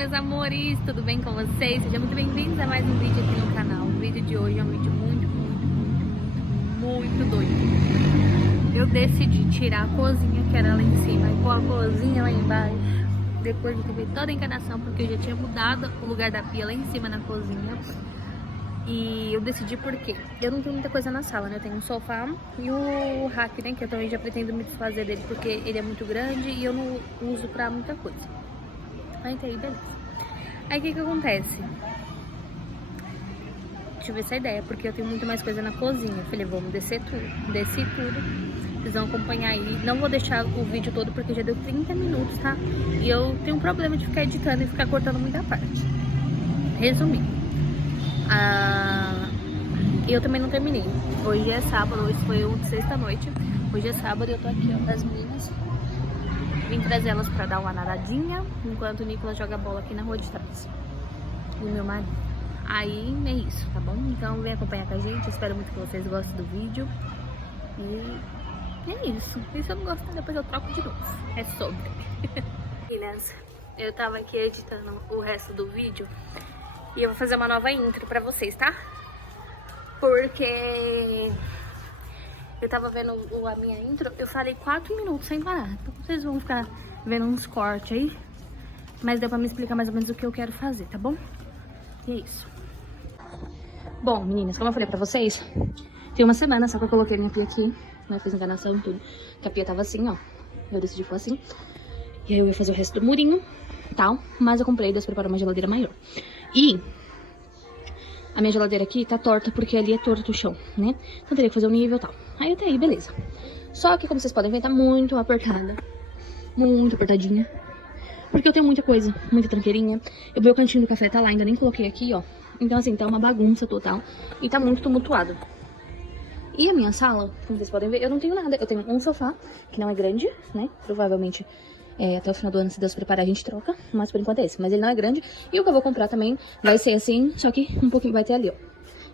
meus amores, tudo bem com vocês? Sejam muito bem-vindos a mais um vídeo aqui no canal. O vídeo de hoje é um vídeo muito doido. Eu decidi tirar a cozinha, que era lá em cima, e pôr a cozinha lá embaixo, depois de ver toda a encanação, porque eu já tinha mudado o lugar da pia lá em cima na cozinha. E eu decidi porque eu não tenho muita coisa na sala, né? Eu tenho um sofá e o rack, né? Que eu também já pretendo me desfazer dele, porque ele é muito grande e eu não uso pra muita coisa. Aí tá aí, beleza. Aí o que acontece? Tive essa ideia, porque eu tenho muito mais coisa na cozinha. Eu falei, vamos descer tudo. Desci tudo. Vocês vão acompanhar aí. Não vou deixar o vídeo todo, porque já deu 30 minutos, tá? E eu tenho um problema de ficar editando e ficar cortando muita parte. Resumindo. Eu também não terminei. Hoje é sábado, hoje foi sexta-noite. Hoje é sábado e eu tô aqui, ó, com as meninas. Vim trazer elas pra dar uma nadadinha, enquanto o Nicolas joga bola aqui na rua de trás. E o meu marido. Aí é isso, tá bom? Então vem acompanhar com a gente. Espero muito que vocês gostem do vídeo. E é isso. E se eu não gostar, depois eu troco de novo. É sobre. Meninas, eu tava aqui editando o resto do vídeo. E eu vou fazer uma nova intro pra vocês, tá? Porque eu tava vendo a minha intro, eu falei 4 minutos sem parar. Então vocês vão ficar vendo uns cortes aí. Mas deu pra me explicar mais ou menos o que eu quero fazer, tá bom? E é isso. Bom, meninas, como eu falei pra vocês, tem uma semana só que eu coloquei minha pia aqui, né? Fiz enganação e tudo. Que a pia tava assim, ó. Eu decidi pôr assim. E aí eu ia fazer o resto do murinho, tal. Mas eu comprei, Deus preparou uma geladeira maior. E a minha geladeira aqui tá torta, porque ali é torto o chão, né? Então teria que fazer um nível e tal. Aí até aí, beleza. Só que, como vocês podem ver, tá muito apertada. Muito apertadinha. Porque eu tenho muita coisa, muita tranqueirinha. O meu cantinho do café tá lá, ainda nem coloquei aqui, ó. Então, assim, tá uma bagunça total. E tá muito tumultuado. E a minha sala, como vocês podem ver, eu não tenho nada. Eu tenho um sofá, que não é grande, né? Provavelmente... até o final do ano, se Deus preparar, a gente troca. Mas por enquanto é esse. Mas ele não é grande. E o que eu vou comprar também vai ser assim. Só que um pouquinho vai ter ali, ó.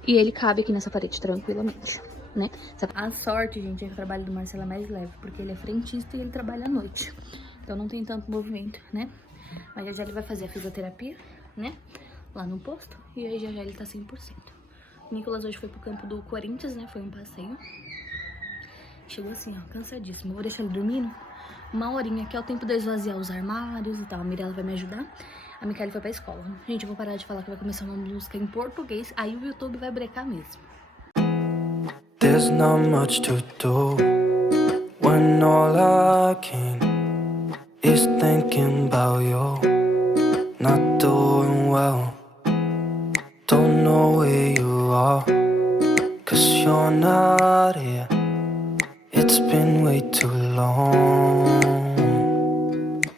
E ele cabe aqui nessa parede tranquilamente, né? A sorte, gente, é que o trabalho do Marcelo é mais leve. Porque ele é frentista e ele trabalha à noite. Então não tem tanto movimento, né? Mas já ele vai fazer a fisioterapia, né? Lá no posto. E aí já ele tá 100%. O Nicolas hoje foi pro campo do Corinthians, né? Foi um passeio. Chegou assim, ó, cansadíssimo. Eu vou deixar ele dormindo uma horinha, que é o tempo de eu esvaziar os armários e tal. A Mirella vai me ajudar. A Micaela foi pra escola. Gente, eu vou parar de falar que vai começar uma música em português. Aí o YouTube vai brecar mesmo. There's not much to do when all I can is thinking about you. Not doing well. Don't know where you are, 'cause you're not here. It's been way too long.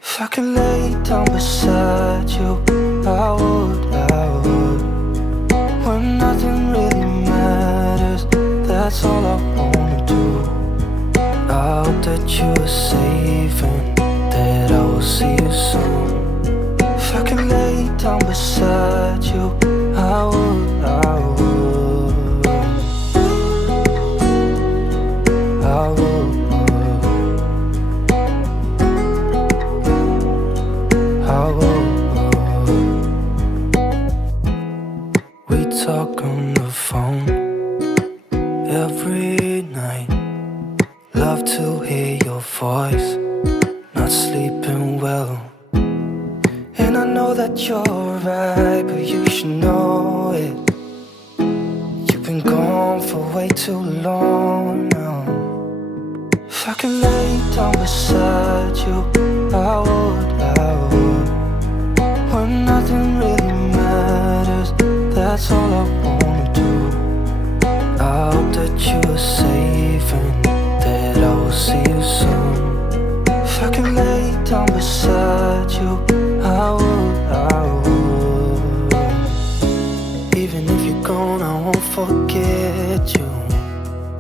If I could lay down beside you, I would. When nothing really matters, that's all I wanna do. I hope that you are safe and that I will see you soon. If I could lay down beside you, I would. We talk on the phone every night. Love to hear your voice. Not sleeping well. And I know that you're right, but you should know it. You've been gone for way too long now. If I could lay down beside you, I would. When nothing really matters, that's all I wanna do. I hope that you are safe and that I will see you soon. If I could lay down beside you, I would. Even if you're gone, I won't forget you.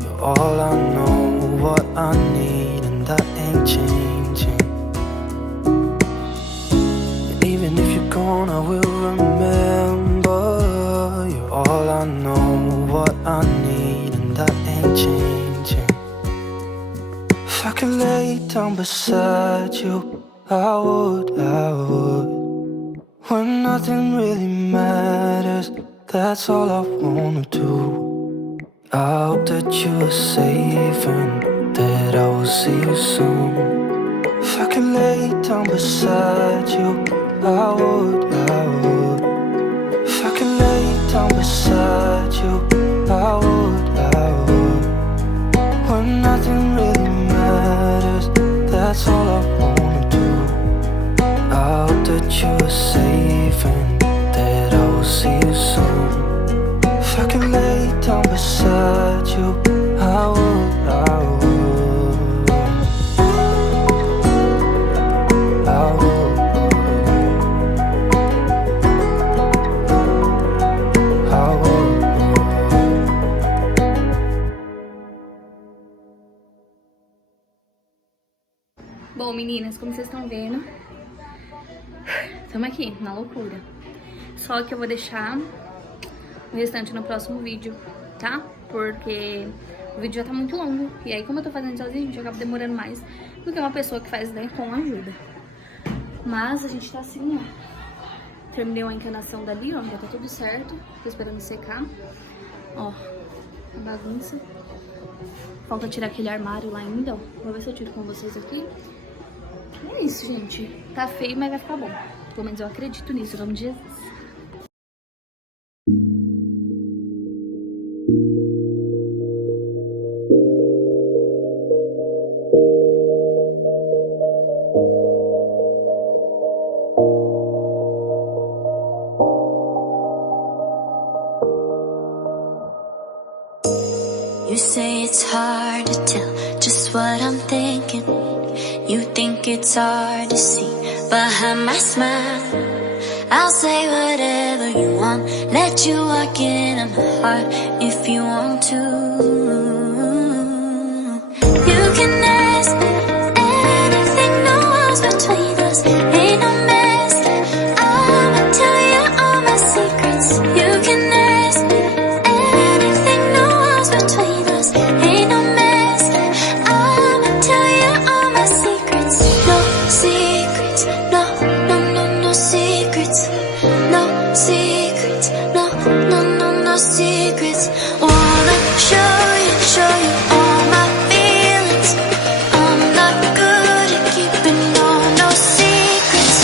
You're all I know, what I need, and that ain't changing. And even if you're gone, I will remember. You're all I know, what I need, and that ain't changing. If I could lay down beside you, I would. When nothing really matters, that's all I wanna do. I hope that you are safe and that I will see you soon. If I could lay down beside you, I would, I would. If I could lay down beside you, I would, I would. When nothing really matters, that's all I wanna do. I hope that you are safe and that I will see you soon. If I could lay down beside you, I would, I would. I would, I would. Bom, meninas, como vocês estão vendo, estamos aqui, na loucura. Só que eu vou deixar o restante no próximo vídeo, tá? Porque o vídeo já tá muito longo. E aí, como eu tô fazendo sozinha, a gente acaba demorando mais do que uma pessoa que faz, né, com ajuda. Mas a gente tá assim, ó. Terminei uma encanação dali, ó. Já tá tudo certo. Tô esperando secar. Ó, a bagunça. Falta tirar aquele armário lá ainda, ó. Vou ver se eu tiro com vocês aqui. É isso, gente. Tá feio, mas vai ficar bom. Pelo menos eu acredito nisso, em nome de Jesus. You say it's hard to tell just what I'm thinking. You think it's hard to see behind my smile. I'll say whatever you want, let you walk in my heart if you want to. You can ask me anything, no walls between us, ain't no mask. I'ma tell you all my secrets. You can ask me anything, no walls between us, ain't no mask. I'ma tell you all my secrets. No secrets, no, no, no, no secrets. No secrets, no, no, no, no secrets. Wanna show you all my feelings. I'm not good at keeping no secrets.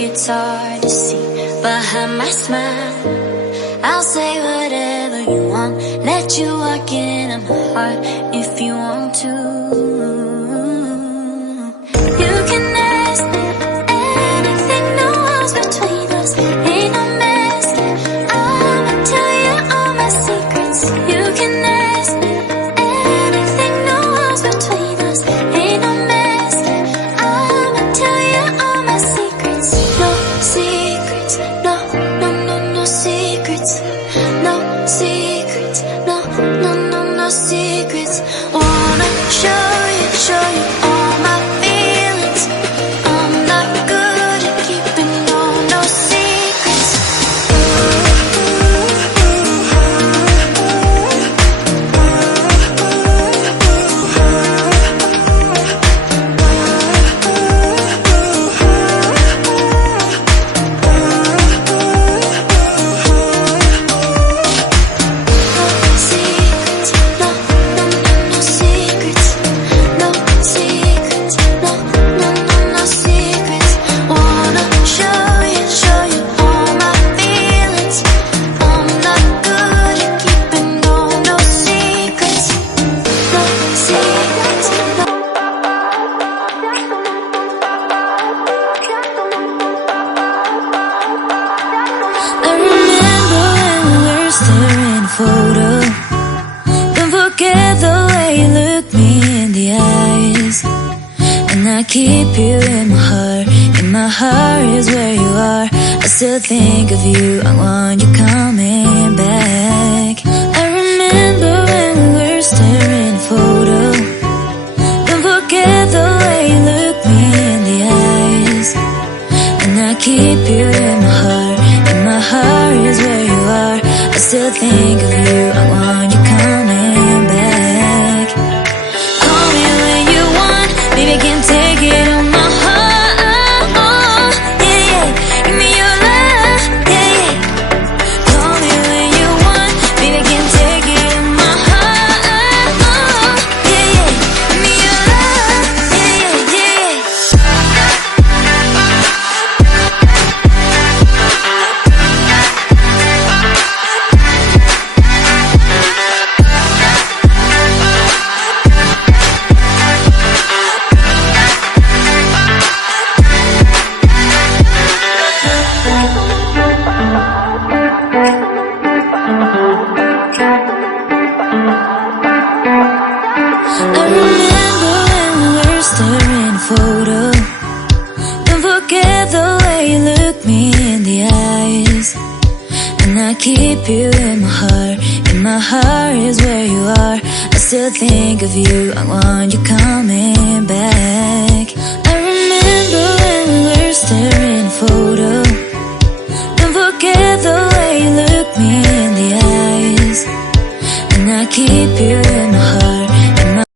It's hard to see behind my smile. I'll say whatever you want, let you walk in my heart if you want to. You can ask me anything, no walls between us, ain't no mask. I'ma tell you all my secrets. You can ask me anything, no walls between us, ain't no mask. I'ma tell you all my secrets. No secrets, no, no, no, no secrets. No secrets, no, no, no, no secrets. Wanna show you and I keep you in my heart. In my heart is where you are. I still think of you, I want you coming back. I remember when we were staring at a photo. Don't forget the way you look me in the eyes, and I keep you in my heart. In my heart is where you are. I still think of you, I want you coming back. Call me when you want, baby, I can't take it on my heart. Yeah, yeah, give me your love, yeah, yeah. Call me when you want, baby, I can't take it on my heart. Yeah, yeah, give me your love, yeah, yeah, I remember when we were staring at a photo. Don't forget the way you look me in the eyes, and I keep you in my heart. In my heart is where you are. I still think of you, I want you coming back.